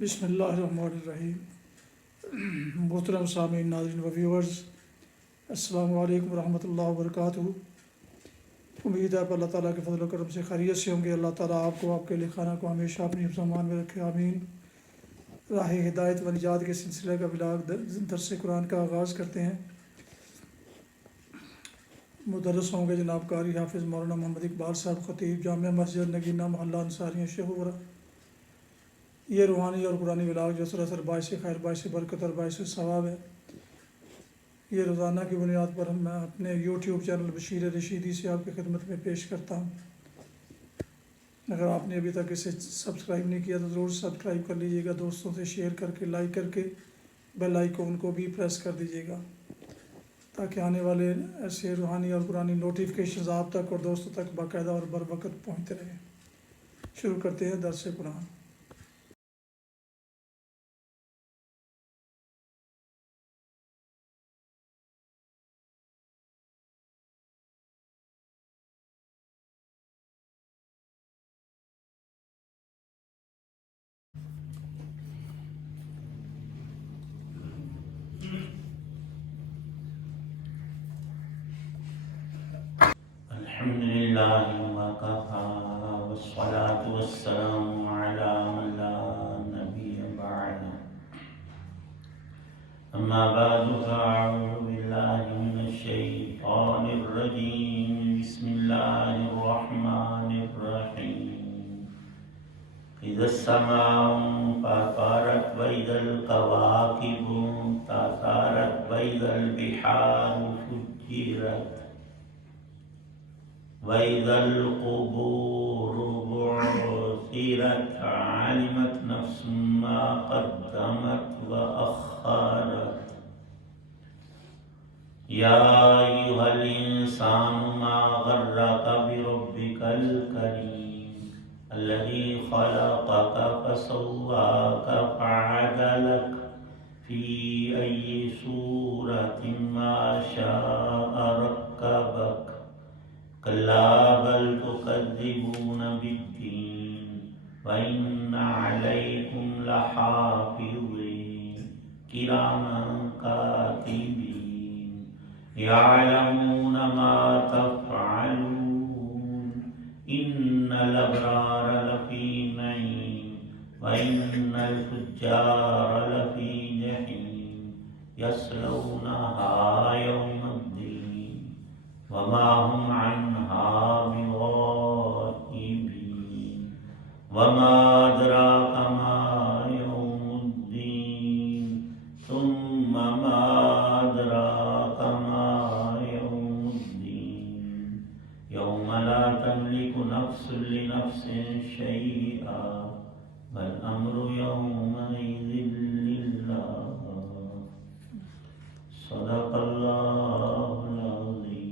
بسم اللہ الرحمن الرحیم۔ محترم سامعین، ناظرین و ویورز، السلام علیکم ورحمۃ اللہ وبرکاتہ۔ امید ہے کہ اللہ تعالیٰ کے فضل و کرم سے خیریت سے ہوں گے۔ اللہ تعالیٰ آپ کو، آپ کے خانہ کو ہمیشہ اپنی حفظ و امان میں رکھے، آمین۔ راہ ہدایت و نجات کے سلسلے کا بلاغ درس قرآن کا آغاز کرتے ہیں۔ مدرس ہوں گے جناب قاری حافظ مولانا محمد اقبال صاحب، خطیب جامعہ مسجد نگینہ محلہ انصاریہ شیخوپورہ۔ یہ روحانی اور قرآنی بلاغ جو سراسر باعث خیر، باعث برکت اور باعث ثواب ہے، یہ روزانہ کی بنیاد پر میں اپنے یوٹیوب چینل بشیر رشیدی سے آپ کی خدمت میں پیش کرتا ہوں۔ اگر آپ نے ابھی تک اسے سبسکرائب نہیں کیا تو ضرور سبسکرائب کر لیجیے گا، دوستوں سے شیئر کر کے، لائک کر کے بیل آئیکن کو بھی پریس کر دیجیے گا، تاکہ آنے والے ایسے روحانی اور قرآنی نوٹیفیکیشنز آپ تک اور دوستوں تک باقاعدہ اور بر وقت پہنچتے رہیں۔ شروع کرتے ہیں درس قرآن۔ الحمد لله وكفى والصلاة والسلام على من لا نبي بعده أما بعد فأعوذ بالله من الشيطان الرجيم بسم الله الرحمن الرحيم إذا السماء انفطرت وإذا الكواكب انتثرت وإذا البحار فجرت وَإِذَا الْقُبُورُ بُعْثِرَتْ عَلِمَتْ نَفْسٌ مَّا قَدَّمَتْ وَأَخَّرَتْ يَا أَيُّهَا الْإِنسَانُ مَا غَرَّكَ بِرَبِّكَ الْكَرِيمِ الَّذِي خَلَقَكَ فَسَوَّاكَ فَعَدَلَكَ فِي أَيِّ صُورَةٍ مَّا شَاءَ رَكَّبَكَ كلا بل تكذبون بالدين وإن عليكم لحافظين كراما كاتبين يعلمون ما تفعلون إن الأبرار لفي نعيم وإن الفجار لفي جحيم يصلونها يوم الدين وما هم عنها بغائبين وما أدراك ما يوم الدين ثم ما أدراك ما يوم الدين يوم لا تملك نفس لنفس شيئا والأمر يومئذ لله صدق الله العظيم۔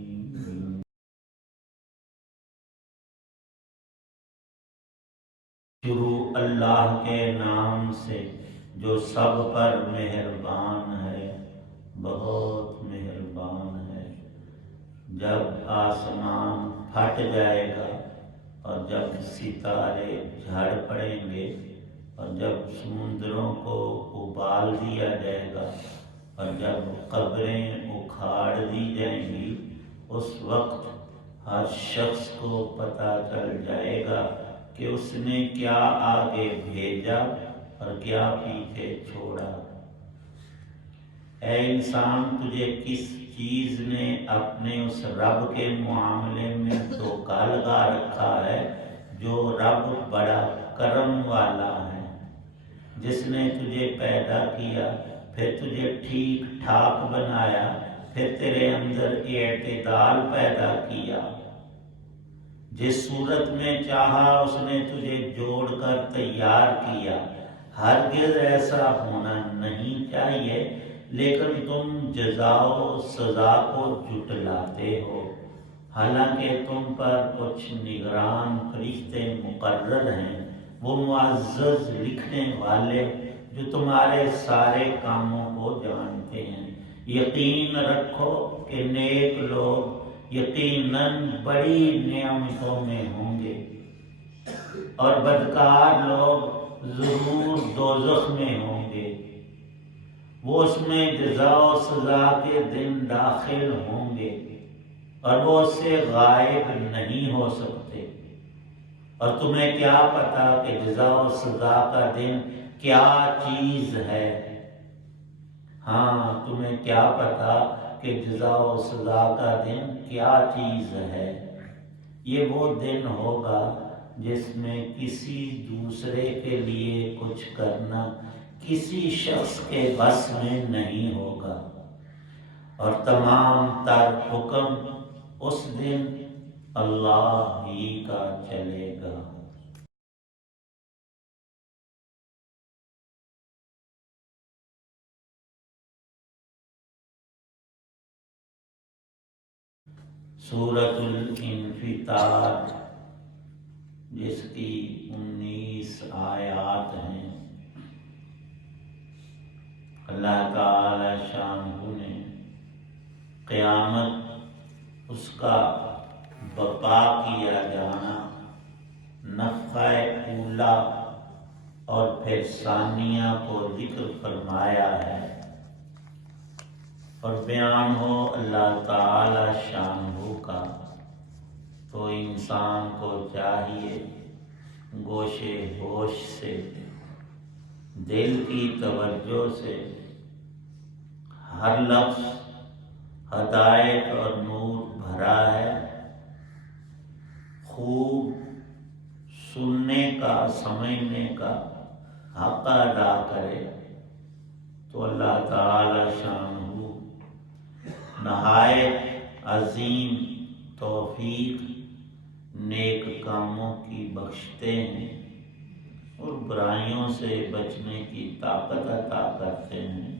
شروع اللہ کے نام سے جو سب پر مہربان ہے، بہت مہربان ہے۔ جب آسمان پھٹ جائے گا اور جب ستارے جھڑ پڑیں گے اور جب سمندروں کو ابال دیا جائے گا اور جب قبریں اکھاڑ دی جائیں گی، اس وقت ہر شخص کو پتہ چل جائے گا کہ اس نے کیا آگے بھیجا اور کیا پیچھے چھوڑا۔ اے انسان، تجھے کس چیز نے اپنے اس رب کے معاملے میں دھوکہ لگا رکھا ہے جو رب بڑا کرم والا ہے، جس نے تجھے پیدا کیا، پھر تجھے ٹھیک ٹھاک بنایا، پھر تیرے اندر اعتدال پیدا کیا۔ جس صورت میں چاہا اس نے تجھے جوڑ کر تیار کیا۔ ہرگز ایسا ہونا نہیں چاہیے، لیکن تم جزا و سزا کو جھٹلاتے ہو، حالانکہ تم پر کچھ نگران فرشتے مقرر ہیں، وہ معزز لکھنے والے جو تمہارے سارے کاموں کو جانتے ہیں۔ یقین رکھو کہ نیک لوگ یقیناً بڑی نعمتوں میں ہوں گے اور بدکار لوگ ضرور دوزخ میں ہوں گے، وہ اس میں جزا و سزا کے دن داخل ہوں گے اور وہ اس سے غائب نہیں ہو سکتے۔ اور تمہیں کیا پتا کہ جزا و سزا کا دن کیا چیز ہے؟ ہاں، تمہیں کیا پتا کہ جزا و سزا کا دن کیا چیز ہے؟ یہ وہ دن ہوگا جس میں کسی دوسرے کے لیے کچھ کرنا کسی شخص کے بس میں نہیں ہوگا، اور تمام تر حکم اس دن اللہ ہی کا چلے گا۔ سورۃ الانفطار، جس کی 19 آیات ہیں، اللہ تعالی شانہ نے قیامت، اس کا برپا کیا جانا، نفخہ اولا اور پھر ثانیہ کو ذکر فرمایا ہے، اور بیان ہو اللہ تعالی شانہ کا، تو انسان کو چاہیے گوشے ہوش سے، دل کی توجہ سے ہر لفظ ہدایت اور نور بھرا ہے، خوب سننے کا، سمجھنے کا حق ادا کرے، تو اللہ تعالی شانہ نہایت عظیم توفیق نیک کاموں کی بخشتے ہیں اور برائیوں سے بچنے کی طاقت عطا کرتے ہیں۔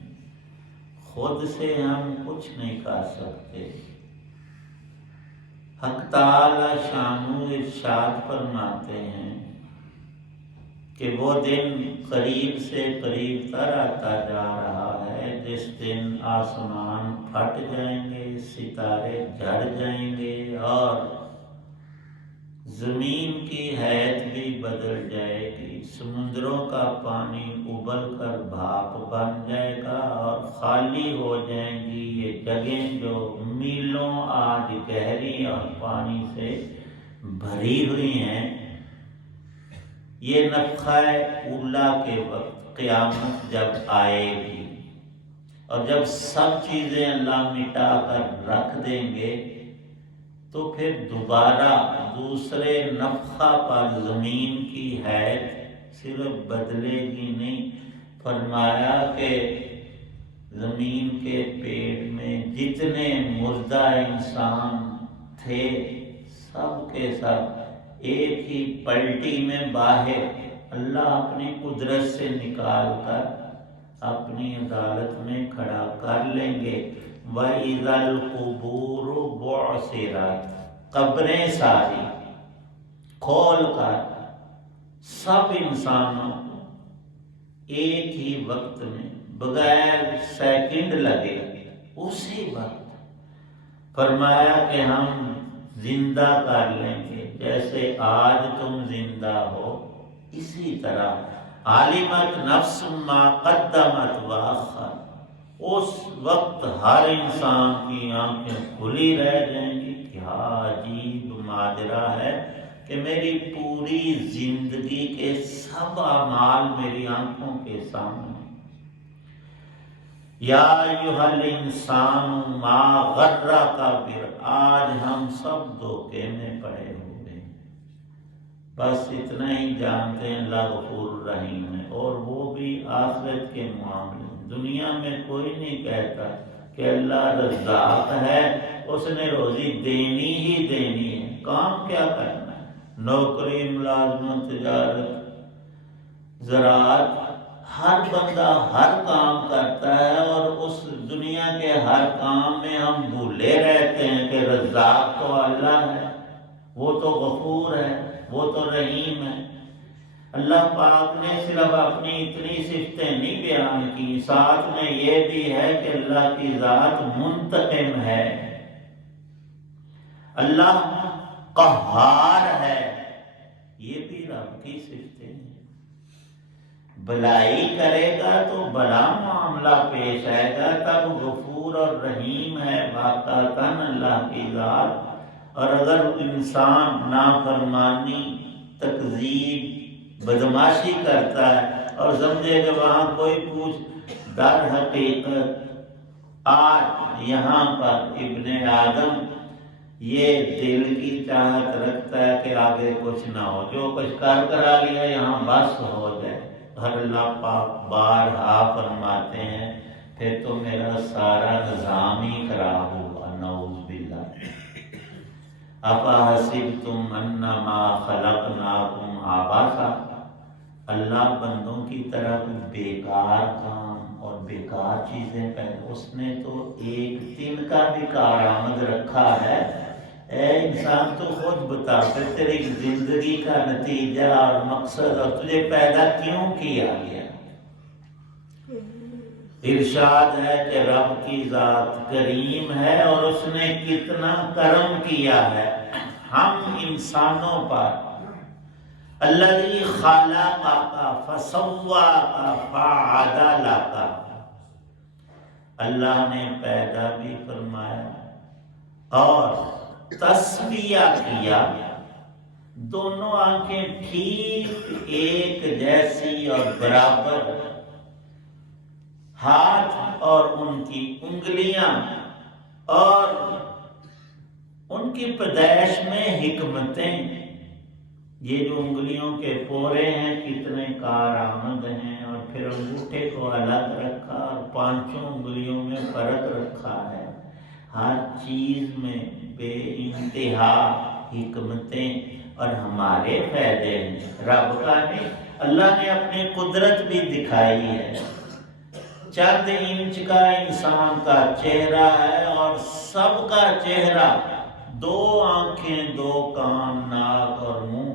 خود سے ہم کچھ نہیں کر سکتے۔ حق تعالی شانہ ارشاد فرماتے ہیں کہ وہ دن قریب سے قریب تر آتا جا رہا ہے جس دن آسمان پھٹ جائیں گے، ستارے جھڑ جائیں گے اور زمین کی حیت بھی بدل جائے گی، سمندروں کا پانی ابل کر بھاپ بن جائے گا اور خالی ہو جائیں گی یہ جگہیں جو میلوں آج گہری اور پانی سے بھری ہوئی ہیں۔ یہ نفخہ اولا کے وقت قیامت جب آئے گی اور جب سب چیزیں اللہ مٹا کر رکھ دیں گے، تو پھر دوبارہ دوسرے نفخہ پر زمین کی حیت صرف بدلے گی نہیں، فرمایا کہ زمین کے پیٹ میں جتنے مردہ انسان تھے سب کے سب ایک ہی پلٹی میں باہر اللہ اپنی قدرت سے نکال کر اپنی عدالت میں کھڑا کر لیں گے۔ وَإِذَا الْقُبُورُ بُعْثِرَتْ، قبریں ساری کھول کر سب انسانوں کو ایک ہی وقت میں بغیر سیکنڈ لگے اسی وقت فرمایا کہ ہم زندہ کر لیں گے، جیسے آج تم زندہ ہو اسی طرح۔ عالمت نفس ما قدمت وأخر، اس وقت ہر انسان کی آنکھیں کھلی رہ جائیں گی۔ کیا عجیب ماجرا ہے کہ میری پوری زندگی کے سب اعمال میری آنکھوں کے سامنے۔ یا ایھا الانسان ما غرک برب، آج ہم سب دھوکے میں پڑے ہوئے ہیں، بس اتنا ہی جانتے ہیں اللہ غفور رحیم ہے، اور وہ بھی آخرت کے معاملے میں۔ دنیا میں کوئی نہیں کہتا کہ اللہ رزاق ہے، اس نے روزی دینی ہی دینی ہے، کام کیا کرنا ہے، نوکری، ملازمت، تجارت، زراعت، ہر بندہ ہر کام کرتا ہے، اور اس دنیا کے ہر کام میں ہم بھولے رہتے ہیں کہ رزاق تو اللہ ہے، وہ تو غفور ہے، وہ تو رحیم ہے۔ اللہ پاک نے صرف اپنی اتنی صفتیں نہیں بیان کی، ساتھ میں یہ بھی ہے کہ اللہ کی ذات منتقم ہے، اللہ قہار ہے، یہ بھی رب کی صفتیں ہیں۔ بلائی کرے گا تو بڑا معاملہ پیش آئے گا، تب غفور اور رحیم ہے واقعتاً اللہ کی ذات۔ اور اگر انسان نافرمانی، تکذیب، بدماشی کرتا ہے اور سمجھے کہ وہاں کوئی پوچھ، در حقیقت آج یہاں پر ابن آدم یہ دل کی چاہت رکھتا ہے کہ آگے کچھ نہ ہو، جو کچھ کر کرا لیا یہاں بس ہو جائے۔ ہر اللہ پاک بارہا فرماتے ہیں پھر تو میرا سارا نظام ہی خراب ہوا، نعوذ باللہ۔ افحسبتم انما خلقناکم عبثا، اللہ بندوں کی طرح بیکار کام اور بیکار چیزیں پیدا، اس نے تو ایک دن کا بھی کارآمد رکھا ہے۔ اے انسان تو خود بتا کہ تیری زندگی کا نتیجہ اور مقصد اور تجھے پیدا کیوں کیا گیا۔ ارشاد ہے کہ رب کی ذات کریم ہے اور اس نے کتنا کرم کیا ہے ہم انسانوں پر۔ الذی خلقک فسواک فعدلک، اللہ نے پیدا بھی فرمایا اور تسویہ کیا، دونوں آنکھیں ٹھیک ایک جیسی اور برابر، ہاتھ اور ان کی انگلیاں اور ان کی پیدائش میں حکمتیں، یہ جو انگلیوں کے پورے ہیں کتنے کارآمد ہیں، اور پھر انگوٹھے کو الگ رکھا اور پانچوں انگلیوں میں فرق رکھا ہے، ہر چیز میں بے انتہا حکمتیں اور ہمارے فائدے ہیں۔ رب کا نہیں، اللہ نے اپنی قدرت بھی دکھائی ہے۔ چند انچ کا انسان کا چہرہ ہے اور سب کا چہرہ، دو آنکھیں، دو کان، ناک اور منہ،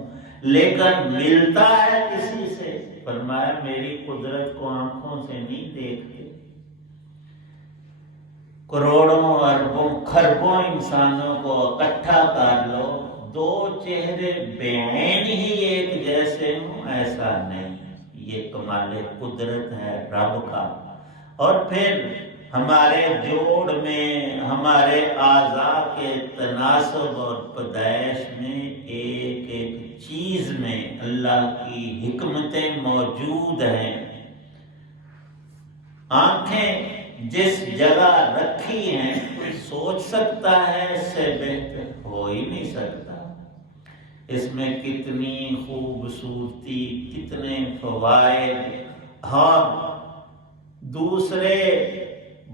لیکن ملتا ہے کسی سے؟ فرمایا میری قدرت کو آنکھوں سے نہیں دیکھتے۔ کروڑوں اربوں کھربوں انسانوں کو اکٹھا کر لو، دو چہرے بعین ہی ایک جیسے ہوں، ایسا نہیں۔ یہ کمال قدرت ہے رب کا۔ اور پھر ہمارے جوڑ میں، ہمارے اعضاء کے تناسب اور پیدائش میں، ایک ایک چیز میں اللہ کی حکمتیں موجود ہیں۔ آنکھیں جس جگہ رکھی ہیں کوئی سوچ سکتا ہے اس سے بہتر؟ ہو ہی نہیں سکتا۔ اس میں کتنی خوبصورتی، کتنے فوائد اور دوسرے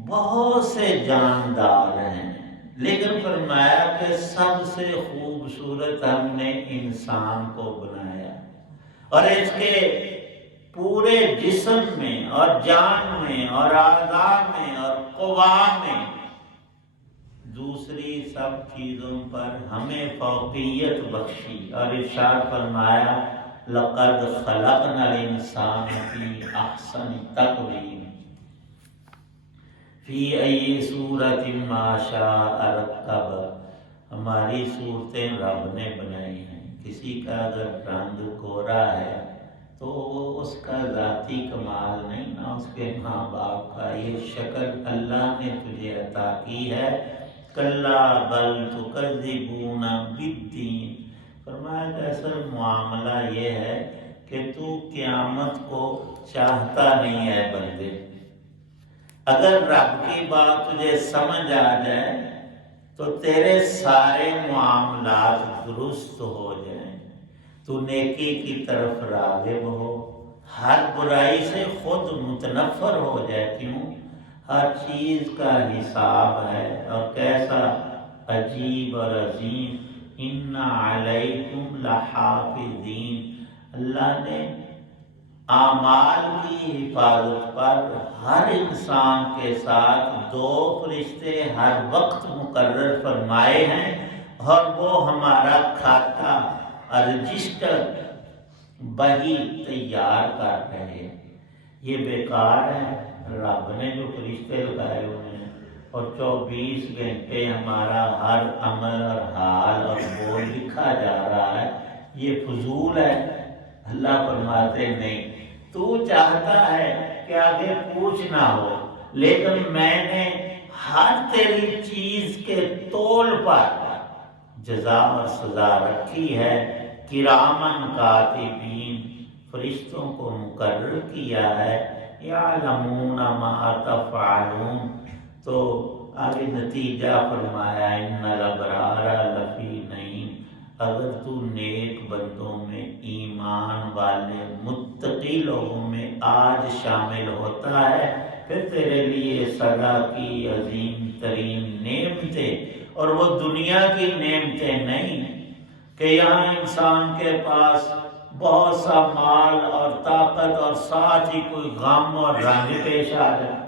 بہت سے جاندار ہیں، لیکن فرمایا کہ سب سے خوبصورت ہم نے انسان کو بنایا، اور اس کے پورے جسم میں اور جان میں اور اعضاء میں اور قوا میں، دوسری سب چیزوں پر ہمیں فوقیت بخشی، اور ارشاد فرمایا لقد خلقنا الانسان فی احسن تقویم فی ای صورت ما شاء رکب۔ ہماری صورتیں رب نے بنائی ہیں۔ کسی کا اگر رنگ گورا ہے تو وہ اس کا ذاتی کمال نہیں، نہ اس کے ماں باپ کا، یہ شکل اللہ نے تجھے عطا کی ہے۔ کلا بل تکذبون بالدین، فرمایا کہ اصل معاملہ یہ ہے کہ تو قیامت کو چاہتا نہیں ہے بندے۔ اگر رب کی بات تجھے سمجھ آ جائے تو تیرے سارے معاملات درست ہو جائیں، تو نیکی کی طرف راغب ہو، ہر برائی سے خود متنفر ہو جائے۔ کیوں؟ ہر چیز کا حساب ہے، اور کیسا عجیب اور عظیم، ان علیکم لحافظین، اللہ نے اعمال کی حفاظت پر ہر انسان کے ساتھ دو فرشتے ہر وقت مقرر فرمائے ہیں، اور وہ ہمارا کھاتا رجسٹر بہی تیار کر رہے ہیں۔ یہ بیکار ہے، رب نے جو فرشتے لگائے ہوئے ہیں، اور 24 گھنٹے ہمارا ہر عمل اور حال اور بول لکھا جا رہا ہے، یہ فضول ہے۔ اللہ فرماتے نہیں، تو چاہتا ہے کہ آگے پوچھ نہ ہو، لیکن میں نے ہر تیری چیز کے تول پر جزا اور سزا رکھی ہے۔ کرامن کاتبین، فرشتوں کو مقرر کیا ہے، یعلمون ما تفعلون۔ تو آگے نتیجہ فرمایا ان الابرار لفی نعیم، اگر تو نیک بندوں میں، ایمان والے متقی لوگوں میں آج شامل ہوتا ہے، پھر تیرے لیے سزا کی عظیم ترین نعمتیں، اور وہ دنیا کی نعمتیں نہیں کہ یہاں انسان کے پاس بہت سا مال اور طاقت اور ساتھ ہی کوئی غم اور رنج پیش آ جائے۔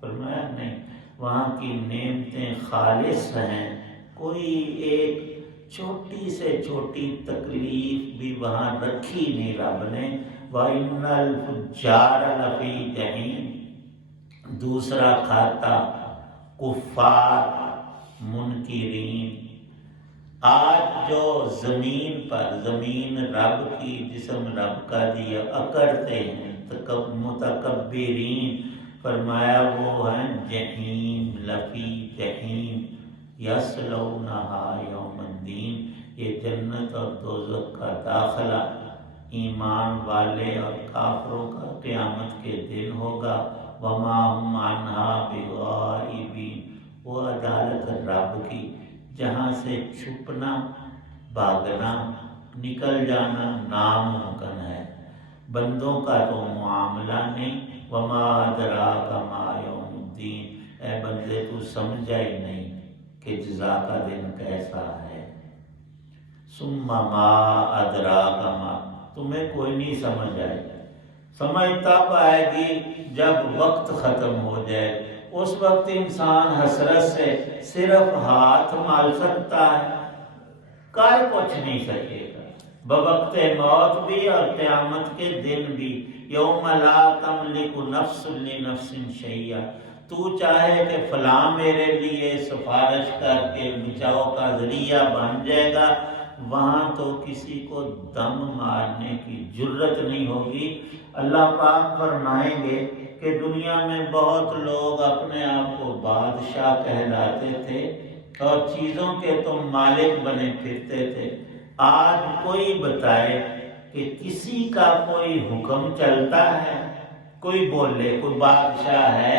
فرمایا نہیں، وہاں کی نعمتیں خالص ہیں، کوئی ایک چھوٹی سے چھوٹی تکلیف بھی وہاں رکھی نہیں رب نے۔ وَإِنَّ الْفُجَّارَ لَفِي جَحِيمٍ، دوسرا کھاتا کفار منکرین۔ آج جو زمین پر، زمین رب کی، جسم رب کا دیا، اکڑتے ہیں متکبرین، فرمایا وہ ہیں جہیم، لفی جہیم، یصلونہا یوم الدین، یہ جنت اور دوزخ کا داخلہ ایمان والے اور کافروں کا قیامت کے دن ہوگا۔ وما ہم عنہا بغائبین، وہ عدالت رب کی جہاں سے چھپنا، بھاگنا، نکل جانا ناممکن ہے۔ بندوں کا تو معاملہ نہیں۔ وما ادراک ما یوم الدین، اے بندے تو سمجھا ہی نہیں کہ جزا کا دن کیسا ہے۔ ثم ما ادراک ما، تمہیں کوئی نہیں سمجھ آئے، سمجھ تب آئے گی جب وقت ختم ہو جائے۔ اس وقت انسان حسرت سے صرف ہاتھ مال سکتا ہے، کر کچھ نہیں سکے گا، بوقت موت بھی اور قیامت کے دن بھی۔ یوم لا تملک نفس لنفس شیئا، تو چاہے کہ فلاں میرے لیے سفارش کر کے بچاؤ کا ذریعہ بن جائے گا، وہاں تو کسی کو دم مارنے کی جرت نہیں ہوگی۔ اللہ پاک فرمائیں گے کہ دنیا میں بہت لوگ اپنے آپ کو بادشاہ کہلاتے تھے اور چیزوں کے تم مالک بنے پھرتے تھے، آج کوئی بتائے کہ کسی کا کوئی حکم چلتا ہے؟ کوئی بولے کوئی بادشاہ ہے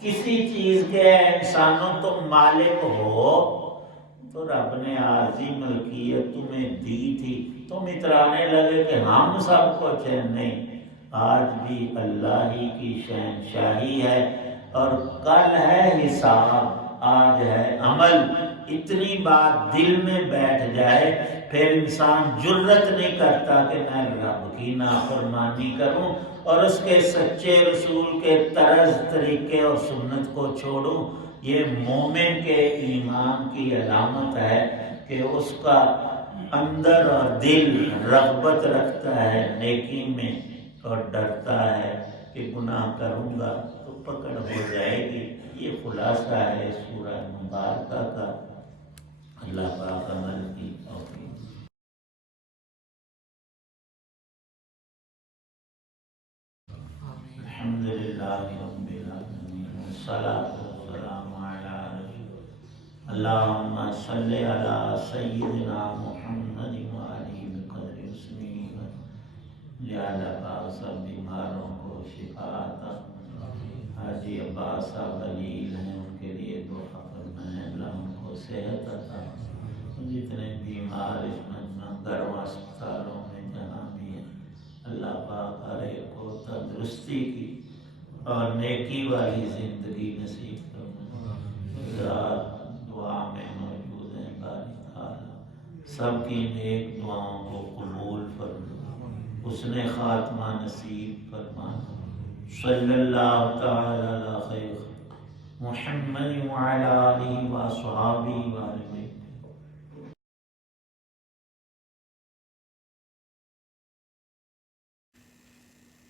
کسی چیز کے؟ انسانوں تم مالک ہو تو رب نے عارضی ملکیت تمہیں دی تھی، تم اترانے لگے کہ ہم سب کچھ ہیں۔ نہیں، آج بھی اللہ ہی کی شہنشاہی ہے، اور کل ہے حساب، آج ہے عمل۔ اتنی بات دل میں بیٹھ جائے پھر انسان جرت نہیں کرتا کہ میں رب کی نافرمانی کروں اور اس کے سچے رسول کے طرز طریقے اور سنت کو چھوڑوں۔ یہ مومن کے ایمان کی علامت ہے کہ اس کا اندر اور دل رغبت رکھتا ہے نیکی میں، اور ڈرتا ہے کہ گناہ کروں گا تو پکڑ ہو جائے گی۔ یہ خلاصہ ہے سورہ مبارکہ کا۔ اللہ پاک عمل کی توفیق۔ الحمدللہ رب العالمین، والصلاة والسلام علی رسول اللہم صلی علی سیدنا محمد وآلہ بقدر اسمہ، جعل عباس بیماروں کو شفا عطا۔ حاجی عباس غلیل ہیں، ان کے لیے دعا فرمائیں، اللہ ان کو صحت عطا۔ جتنے بیمار اس مجمع گھر و اسپتالوں میں جہاں بھی ہیں، اللہ پاک ہر ایک کو تندرستی کی اور نیکی والی زندگی نصیب فرمائے۔ دعا میں موجود ہیں، باری تعالیٰ سب کی نیک دعاؤں کو قبول فرما، حسن خاتمہ نصیب فرما۔ صلی اللہ تعالی علی خیر محمد وعلی آلہ وصحبہ وسلم۔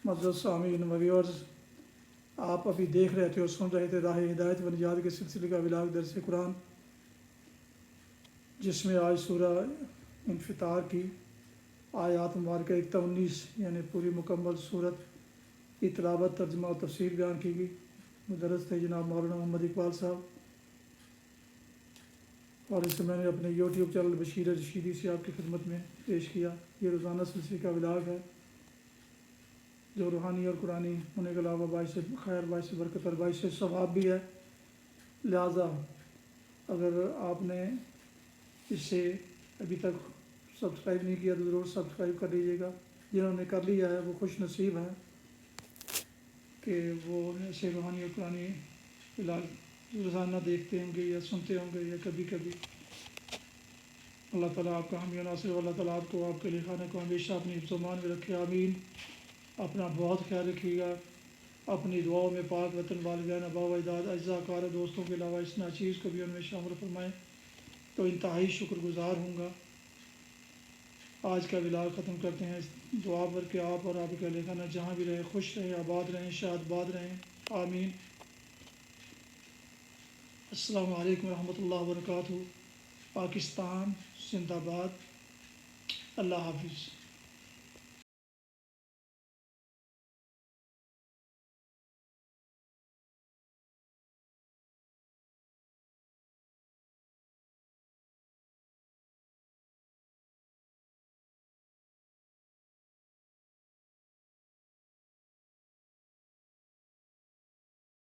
معزز سامعین و ویورز، آپ ابھی دیکھ رہے تھے اور سن رہے تھے راہ ہدایت و نجات کے سلسلے کا ولاگ درس قرآن، جس میں آج سورہ انفطار کی آیات مبارکہ 19 یعنی پوری مکمل صورت کی تلاوت، ترجمہ اور تفسیر بیان کی گئی۔ مدرس تھے جناب مولانا محمد اقبال صاحب، اور اسے میں نے اپنے یوٹیوب چینل بشیر رشیدی سے آپ کی خدمت میں پیش کیا۔ یہ روزانہ سلسلے کا ولاگ ہے جو روحانی اور قرآنی ہونے کے علاوہ باعث خیر، باعث برکت اور باعث ثواب بھی ہے۔ لہٰذا اگر آپ نے اسے ابھی تک سبسکرائب نہیں کیا تو ضرور سبسکرائب کر لیجیے گا۔ جنہوں نے کر لیا ہے وہ خوش نصیب ہیں کہ وہ ایسے روحانی اور قرآنی ولاگ روزانہ دیکھتے ہوں گے یا سنتے ہوں گے یا کبھی کبھی۔ اللہ تعالیٰ آپ کا حامی و ناصر، اللہ تعالیٰ آپ کو، آپ کے لکھانے کو ہمیشہ اپنی حفظ و امان میں رکھے، آمین۔ اپنا بہت خیال رکھیے گا، اپنی دعاؤں میں پاک وطن، والدین، آباء و اجداد، اعزاء کار دوستوں کے علاوہ اس ناچیز کو بھی ان میں شامل فرمائیں تو انتہائی شکر گزار ہوں گا۔ آج کا ولاگ ختم کرتے ہیں اس دعا پر کہ آپ اور آپ کے لکھانا جہاں بھی رہے خوش رہیں، آباد رہیں، شاد باد رہیں، آمین۔ السلام علیکم ورحمۃ اللہ وبرکاتہ۔ پاکستان زندہ باد۔ اللہ حافظ۔